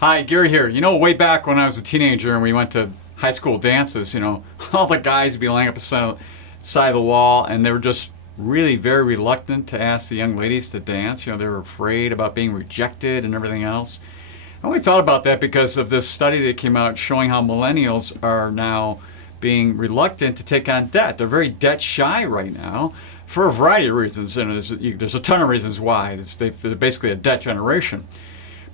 Hi, Gary here. Way back when I was a teenager and we went to high school dances, all the guys would be laying up the side of the wall, and they were just really very reluctant to ask the young ladies to dance. They were afraid about being rejected and everything else. And we thought about that because of this study that came out showing how millennials are now being reluctant to take on debt. They're very debt shy right now for a variety of reasons, and there's a ton of reasons why. They're basically a debt generation.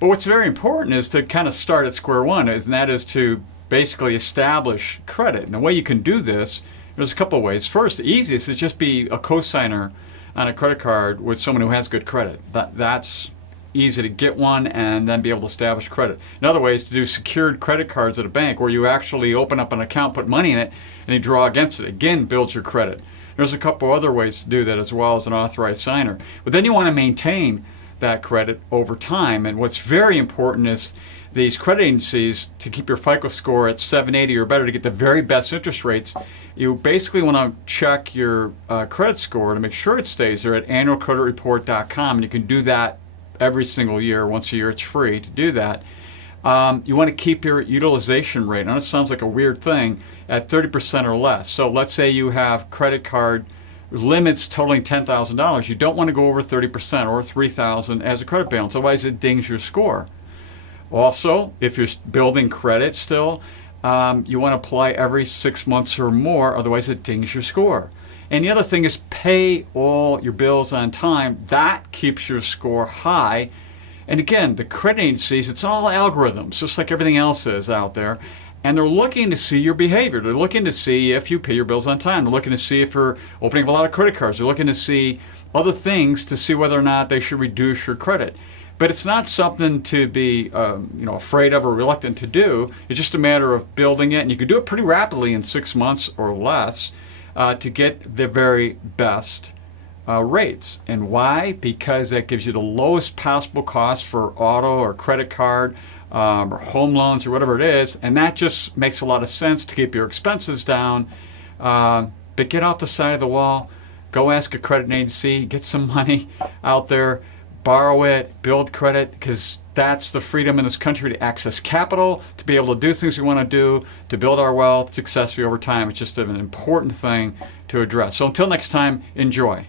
But what's very important is to kind of start at square one, and that is to basically establish credit. And the way you can do this, there's a couple of ways. First, the easiest is just be a co-signer on a credit card with someone who has good credit. That's easy to get one and then be able to establish credit. Another way is to do secured credit cards at a bank where you actually open up an account, put money in it, and you draw against it. Again, builds your credit. There's a couple other ways to do that as well as an authorized signer. But then you want to maintain that credit over time. And what's very important is these credit agencies, to keep your FICO score at 780 or better to get the very best interest rates, you basically want to check your credit score to make sure it stays there at annualcreditreport.com. And you can do that every single year. Once a year, it's free to do that. You want to keep your utilization rate, I know it sounds like a weird thing, at 30% or less. So let's say you have credit card limits totaling $10,000. You don't want to go over 30% or $3,000 as a credit balance, otherwise it dings your score. Also, if you're building credit still, you want to apply every 6 months or more, otherwise it dings your score. And the other thing is pay all your bills on time. That keeps your score high. And again, the credit agencies, it's all algorithms, just like everything else is out there. And they're looking to see your behavior. They're looking to see if you pay your bills on time. They're looking to see if you're opening up a lot of credit cards. They're looking to see other things to see whether or not they should reduce your credit. But it's not something to be afraid of or reluctant to do. It's just a matter of building it. And you can do it pretty rapidly in 6 months or less to get the very best rates. And why? Because that gives you the lowest possible cost for auto or credit card or home loans or whatever it is, and that just makes a lot of sense to keep your expenses down. But get off the side of the wall, go ask a credit agency, get some money out there, borrow it, build credit, because that's the freedom in this country to access capital, to be able to do things we want to do, to build our wealth successfully over time. It's just an important thing to address. So until next time, enjoy.